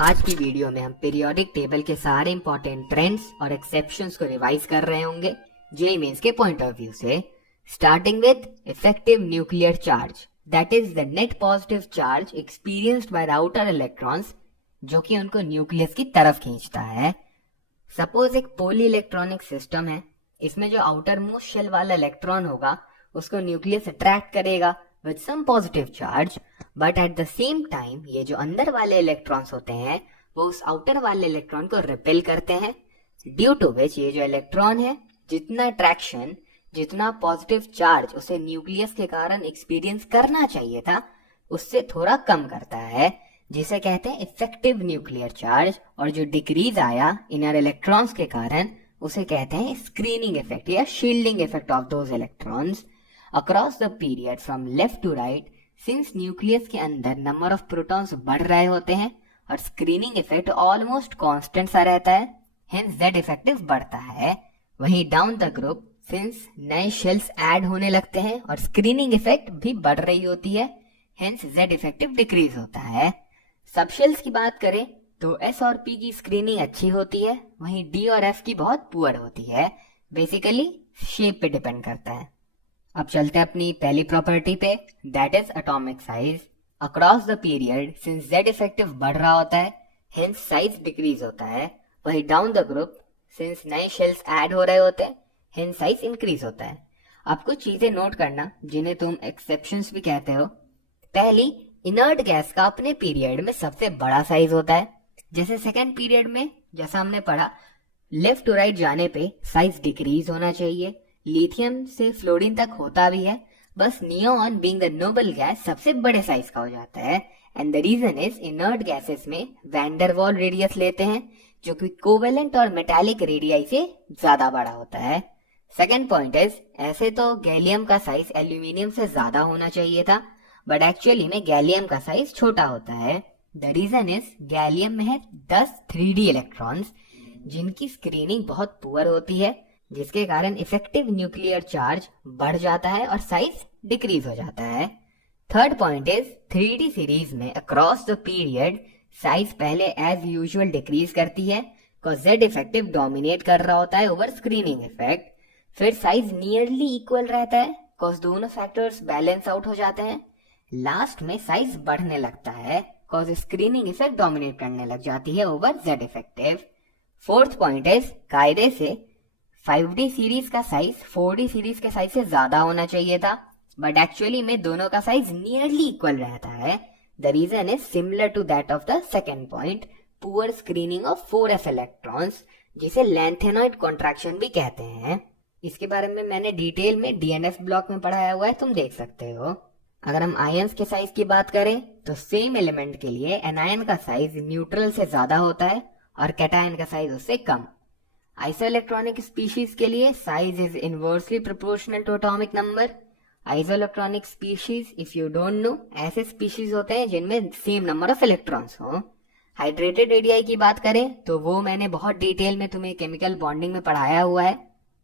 आज की वीडियो में हम पीरियोडिक टेबल के सारे इंपॉर्टेंट ट्रेंड्स और एक्सेप्शंस को रिवाइज कर रहे होंगे जेईई मेंस के पॉइंट ऑफ व्यू से, starting with effective nuclear charge, that is the net positive charge experienced by the outer electrons, जो कि उनको न्यूक्लियस की तरफ खींचता है। सपोज एक पोली इलेक्ट्रॉनिक सिस्टम है, इसमें जो आउटर मोस्ट शेल वाला इलेक्ट्रॉन होगा उसको न्यूक्लियस अट्रैक्ट करेगा with some positive charge, but at the same time ये जो अंदर वाले इलेक्ट्रॉन्स होते हैं वो उस आउटर वाले इलेक्ट्रॉन को रिपेल करते हैं, ड्यू टू विच ये जो इलेक्ट्रॉन है जितना अट्रैक्शन, जितना पॉजिटिव चार्ज उसे न्यूक्लियस के कारण एक्सपीरियंस करना चाहिए था उससे थोड़ा कम करता है, जिसे कहते हैं इफेक्टिव न्यूक्लियर चार्ज। और जो डिक्रीज आया इनर इलेक्ट्रॉन्स के कारण उसे कहते हैं स्क्रीनिंग इफेक्ट या shielding effect of those electrons across the period from left to right. Since nucleus के अंदर नंबर ऑफ प्रोटॉन्स बढ़ रहे होते हैं और स्क्रीनिंग इफेक्ट ऑलमोस्ट कांस्टेंट सा रहता है, हेंस जेड इफेक्टिव बढ़ता है। वहीं डाउन द ग्रुप सिंस नए शेल्स ऐड होने लगते हैं और स्क्रीनिंग इफेक्ट भी बढ़ रही होती है, हेंस जेड इफेक्टिव डिक्रीज होता है। सब शेल्स की बात करें तो एस और पी की स्क्रीनिंग अच्छी होती है, वहीं डी और एफ की बहुत पुअर होती है। बेसिकली शेप पे डिपेंड करता है। अब चलते हैं अपनी पहली प्रॉपर्टी पे, that is atomic size. Across the period since Z effective बढ़ रहा होता है, हेंस साइज डिक्रीज होता है। वही डाउन द ग्रुप सिंस नए शेल्स ऐड हो रहे होते हैं, हेंस साइज इंक्रीज होता है। अब कुछ चीजें नोट करना जिन्हें तुम एक्सेप्शंस भी कहते हो। पहली, इनर्ट गैस का अपने पीरियड में सबसे बड़ा साइज होता है। जैसे सेकेंड पीरियड में जैसा हमने पढ़ा, लेफ्ट टू राइट जाने पे साइज डिक्रीज होना चाहिए। लिथियम से फ्लोरीन तक होता भी है, बस neon being the noble gas सबसे बड़े साइज का हो जाता है। And the reason is inert gases में वैन डर वाल रेडियस लेते हैं जो कि कोवेलेंट और मेटालिक रेडियाई से ज्यादा बड़ा होता है। सेकेंड पॉइंट इज, ऐसे तो गैलियम का साइज एल्यूमिनियम से ज्यादा होना चाहिए था, बट एक्चुअली में गैलियम का साइज छोटा होता है। द रीजन इज गैलियम में है 10 3D इलेक्ट्रॉन्स जिनकी स्क्रीनिंग बहुत पुअर होती है, जिसके कारण इफेक्टिव न्यूक्लियर चार्ज बढ़ जाता है और साइज डिक्रीज हो जाता है। Third point is 3D series में अक्रॉस द पीरियड साइज पहले एज यूजुअल डिक्रीज करती है बिकॉज जेड इफेक्टिव डोमिनेट कर रहा होता है ओवर स्क्रीनिंग इफेक्ट। फिर साइज नियरली इक्वल रहता है बिकॉज दोनों फैक्टर्स बैलेंस आउट हो जाते हैं। लास्ट में साइज बढ़ने लगता है बिकॉज स्क्रीनिंग इफेक्ट डोमिनेट करने लग जाती है over Z effective. Fourth point is, कायदे से 5D सीरीज का साइज 4D सीरीज के साइज से ज्यादा होना चाहिए था, बट एक्चुअली में दोनों का साइज नियरली इक्वल रहता है। The reason is similar to that of the second point, poor screening of 4s electrons, जिसे लैंथेनॉइड कॉन्ट्रैक्शन भी कहते हैं। इसके बारे में मैंने डिटेल में DNF ब्लॉक में पढ़ाया हुआ है, तुम देख सकते हो। अगर हम आयंस के साइज की बात करें तो सेम एलिमेंट के लिए एनायन का साइज न्यूट्रल से ज्यादा होता है और कैटायन का साइज उससे कम। आइसोइलेक्ट्रॉनिक स्पीशीज के लिए size is inversely proportional to atomic number. Isoelectronic species, if you don't know, ऐसे स्पीशीज होते हैं जिनमें सेम नंबर ऑफ इलेक्ट्रॉन्स हो। हाइड्रेटेड रेडियाई की बात करें तो वो मैंने बहुत डिटेल में तुम्हें केमिकल बॉन्डिंग में पढ़ाया हुआ है,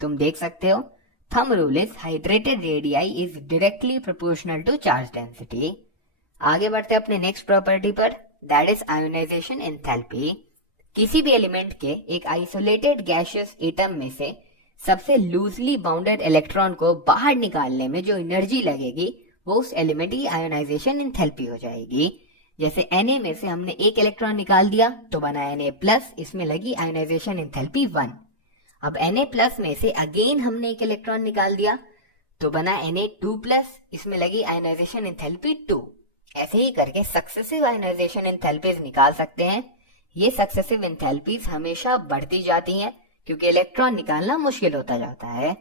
तुम देख सकते हो। Thumb rule is hydrated radii is directly proportional to charge density. आगे बढ़ते अपने नेक्स्ट प्रॉपर्टी पर, दैट इज आयोनाइजेशन एंथैल्पी। किसी भी एलिमेंट के एक आइसोलेटेड गैसियस एटम में से सबसे लूजली बाउंडेड इलेक्ट्रॉन को बाहर निकालने में जो एनर्जी लगेगी वो उस एलिमेंट की आयोनाइजेशन एंथैल्पी हो जाएगी। जैसे Na में से हमने एक इलेक्ट्रॉन निकाल दिया तो बना Na+, इसमें लगी आयोनाइजेशन एंथैल्पी 1। अब Na+ में से अगेन हमने एक इलेक्ट्रॉन निकाल दिया तो बना Na2+, इसमें लगी आयोनाइजेशन एंथैल्पी 2। ऐसे ही करके सक्सेसिव आयोनाइजेशन एंथैल्पीज निकाल सकते हैं। ये सक्सेसिव एंथैल्पीज हमेशा बढ़ती जाती हैं क्योंकि इलेक्ट्रॉन निकालना मुश्किल होता जाता है।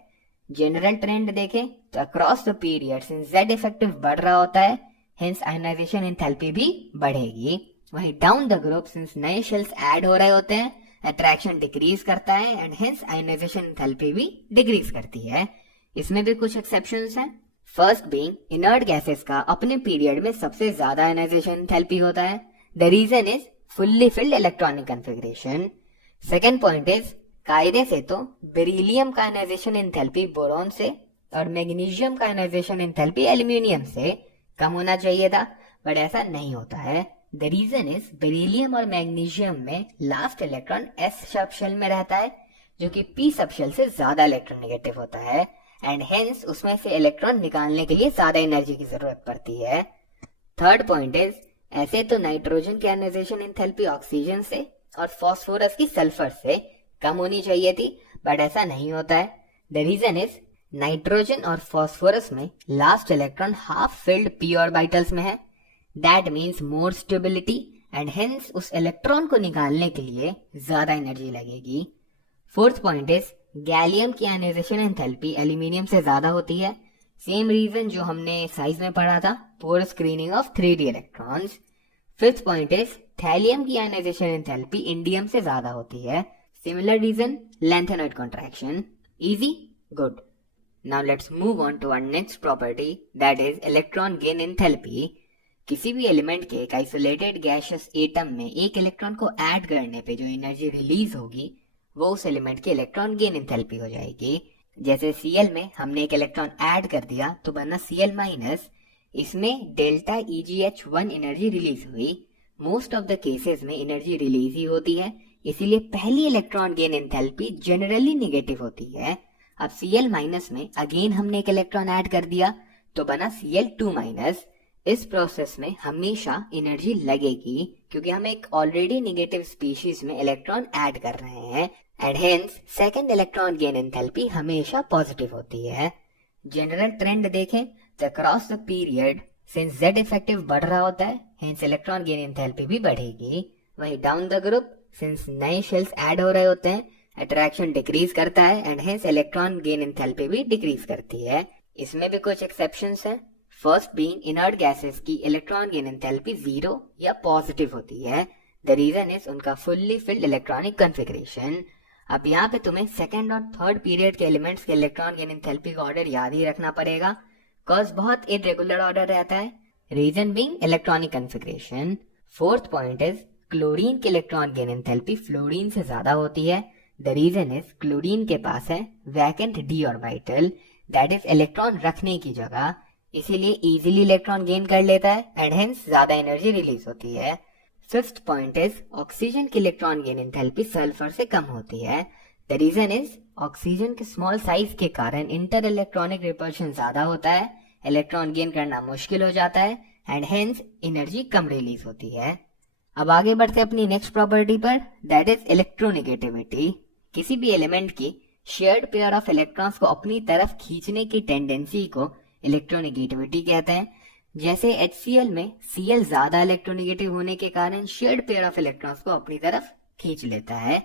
जनरल ट्रेंड देखें तो across the period since Z effective बढ़ रहा होता है, हेंस आयोनाइजेशन एंथैल्पी भी बढ़ेगी। वहीं डाउन द ग्रुप सिंस नए शेल्स ऐड हो रहे होते हैं, अट्रैक्शन डिक्रीज करता है एंड हेंस आयोनाइजेशन एंथैल्पी भी डिक्रीज करती है। इसमें भी कुछ एक्सेप्शंस हैं। फर्स्ट बीइंग, इनर्ट गैसेस का अपने पीरियड में सबसे ज्यादा आयोनाइजेशन एंथैल्पी होता है। The reason is fully filled electronic configuration. Second point is, कायदे से तो बेरिलियम का आयोनाइजेशन एंथैल्पी बोरॉन से और मैग्नीशियम का आयोनाइजेशन एंथैल्पी एल्यूमिनियम से कम होना चाहिए था, बट ऐसा नहीं होता है। द रीजन इज बेरिलियम और मैग्नीशियम में लास्ट इलेक्ट्रॉन s सबशेल में रहता है, जो कि p सबशेल से ज्यादा इलेक्ट्रोनेगेटिव होता है, एंड हेंस उसमें से इलेक्ट्रॉन निकालने के लिए ज्यादा एनर्जी की जरूरत पड़ती है। थर्ड पॉइंट इज, ऐसे तो नाइट्रोजन की आयनाइजेशन एंथैल्पी ऑक्सीजन से और फास्फोरस की सल्फर से कम होनी चाहिए थी, बट ऐसा नहीं होता है। द रीजन इज, नाइट्रोजन और फास्फोरस में last electron half filled p orbitals में है। That means more stability and hence उस इलेक्ट्रॉन को निकालने के लिए ज्यादा एनर्जी लगेगी। फोर्थ पॉइंट इज, गैलियम की आयनाइजेशन एंथैल्पी एल्यूमिनियम से ज्यादा होती है। सेम रीजन जो हमने साइज में पढ़ा था, poor screening of 3d electrons. Fifth point is, thallium की आयनाइजेशन एंथैल्पी इंडियम से ज्यादा होती है। Similar reason, lanthanoid contraction. Easy? Good. Now let's move on to our next property, that is electron gain enthalpy. किसी भी element के एक isolated gaseous atom में एक इलेक्ट्रॉन को ऐड करने पे जो एनर्जी रिलीज होगी वो उस एलिमेंट की इलेक्ट्रॉन गेन एंथैल्पी हो जाएगी। जैसे Cl में हमने एक इलेक्ट्रॉन ऐड कर दिया तो बना Cl-, इसमें डेल्टा EgH1 एनर्जी रिलीज हुई। मोस्ट ऑफ द केसेस में एनर्जी रिलीज ही होती है, इसीलिए पहली electron gain enthalpy generally negative होती है। अब Cl- में अगेन हमने एक इलेक्ट्रॉन ऐड कर दिया तो बना Cl2-। इस प्रोसेस में हमेशा एनर्जी लगेगी क्योंकि हम एक ऑलरेडी नेगेटिव स्पीशीज में इलेक्ट्रॉन ऐड कर रहे हैं, and hence second electron gain enthalpy हमेशा पॉजिटिव होती है। जनरल ट्रेंड देखें तो across the period since Z effective बढ़ रहा होता है, हेंस इलेक्ट्रॉन गेन एंथैल्पी भी बढ़ेगी। वहीं डाउन द ग्रुप सिंस नए शेल्स ऐड हो रहे होते हैं, अट्रैक्शन डिक्रीज करता है and hence electron gain enthalpy भी डिक्रीज करती है। इसमें भी कुछ एक्सेप्शंस हैं। फर्स्ट बीइंग इनर्ट गैसेस की इलेक्ट्रॉन गेन एंथैल्पी 0 या पॉजिटिव होती है। द रीजन इज उनका फुल्ली फिल्ड इलेक्ट्रॉनिक कॉन्फ़िगरेशन। अब यहाँ पे तुम्हें सेकंड और थर्ड पीरियड के एलिमेंट्स के इलेक्ट्रॉन गेन एंथैल्पी का ऑर्डर याद ही रखना पड़ेगा, कॉज बहुत इरेगुलर ऑर्डर रहता है। Reason being electronic configuration. Fourth point is, chlorine की इलेक्ट्रॉन गेन एंथैल्पी फ्लोरीन से ज्यादा होती है। द रीजन इज, क्लोरीन के पास है vacant d orbital, that is electron रखने की जगह, इसीलिए इजीली इलेक्ट्रॉन गेन कर लेता है एंड हेंस ज्यादा एनर्जी रिलीज होती है। फिफ्थ पॉइंट इज, ऑक्सीजन की इलेक्ट्रॉन गेन एंथैल्पी सल्फर से कम होती है। द रीजन इज, ऑक्सीजन के स्मॉल साइज के कारण इंटर इलेक्ट्रॉनिक रिपल्शन ज्यादा होता है, इलेक्ट्रॉन गेन करना मुश्किल हो जाता है and hence energy come release होती है। अब आगे बढ़ते अपनी नेक्स्ट प्रॉपर्टी पर, दैट इज इलेक्ट्रोनेगेटिविटी। किसी भी एलिमेंट की शेयर्ड पेयर ऑफ इलेक्ट्रॉन्स को अपनी तरफ खींचने की टेंडेंसी को इलेक्ट्रोनेगेटिविटी कहते हैं। जैसे HCl में Cl ज्यादा इलेक्ट्रोनेगेटिव होने के कारण शेयर्ड पेयर ऑफ इलेक्ट्रॉन्स को अपनी तरफ खींच लेता है।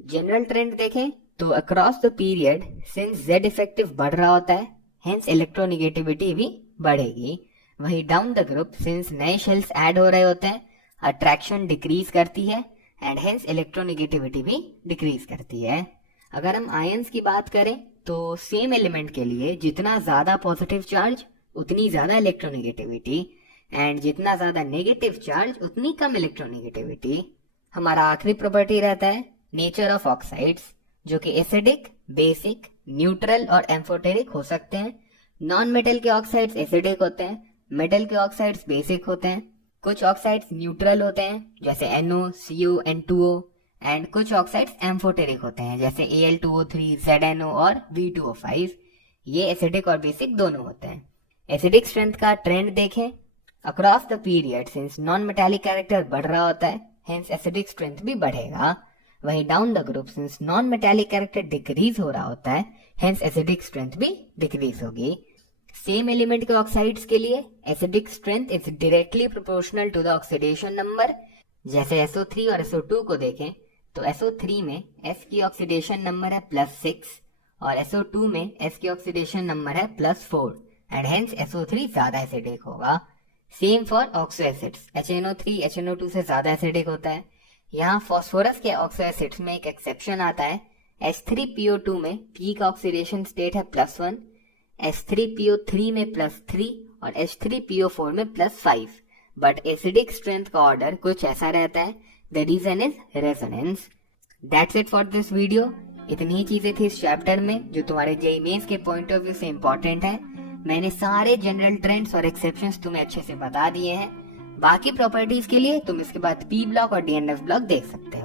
जनरल ट्रेंड देखें तो across the period since Z effective बढ़ रहा होता है, हेंस इलेक्ट्रोनेगेटिविटी भी बढ़ेगी। वहीं डाउन द ग्रुप सिंस नए शेल्स ऐड हो रहे होते हैं, अट्रैक्शन डिक्रीज करती है एंड हेंस इलेक्ट्रोनेगेटिविटी भी डिक्रीज करती है। अगर हम आयंस की बात करें तो सेम एलिमेंट के लिए जितना ज्यादा पॉजिटिव चार्ज उतनी ज्यादा इलेक्ट्रोनेगेटिविटी, एंड जितना ज्यादा नेगेटिव चार्ज उतनी कम इलेक्ट्रोनेगेटिविटी। हमारा आखिरी प्रॉपर्टी रहता है नेचर ऑफ ऑक्साइड्स, जो कि एसिडिक, बेसिक, न्यूट्रल और एम्फोटेरिक हो सकते हैं। नॉन मेटल के ऑक्साइड्स एसिडिक होते हैं, मेटल के ऑक्साइड्स बेसिक होते हैं। कुछ ऑक्साइड्स न्यूट्रल होते हैं जैसे NO, CO, N2O, एंड कुछ ऑक्साइड्स एम्फोटेरिक होते हैं जैसे Al2O3, ZNO और V2O5। ये एसिडिक और बेसिक दोनों होते हैं। एसिडिक स्ट्रेंथ का ट्रेंड देखें, across the period since non metallic character बढ़ रहा होता है, हेंस एसिडिक स्ट्रेंथ भी बढ़ेगा। वहीं down the group since non metallic character decrease हो रहा होता है, हेंस एसिडिक स्ट्रेंथ भी डिक्रीज होगी। सेम एलिमेंट के ऑक्साइड्स के लिए acidic strength is directly proportional to the oxidation number. जैसे SO3 और SO2 को देखें तो SO3 में S की ऑक्सीडेशन नंबर है +6 और SO2 में S की ऑक्सीडेशन नंबर है +4 एंड हेंस SO3 ज्यादा एसिडिक होगा। Same for oxo acids, HNO3 HNO2 से ज्यादा एसिडिक होता है। यहाँ फॉस्फोरस के ऑक्सो एसिड्स में एक एक्सेप्शन आता है। H3PO2 में P का ऑक्सीडेशन स्टेट है +1, H3PO3 में +3 और H3PO4 में +5, बट एसिडिक स्ट्रेंथ का ऑर्डर कुछ ऐसा रहता है। The reason is resonance. That's it for this video. इतनी ही चीजें थी इस चैप्टर में जो तुम्हारे जेईई मेंस के पॉइंट ऑफ व्यू से इम्पोर्टेंट है। मैंने सारे जनरल ट्रेंड्स और एक्सेप्शंस तुम्हें अच्छे से बता दिए हैं। बाकी प्रॉपर्टीज के लिए तुम इसके बाद पी ब्लॉक और डीएनएस ब्लॉक देख सकते हो।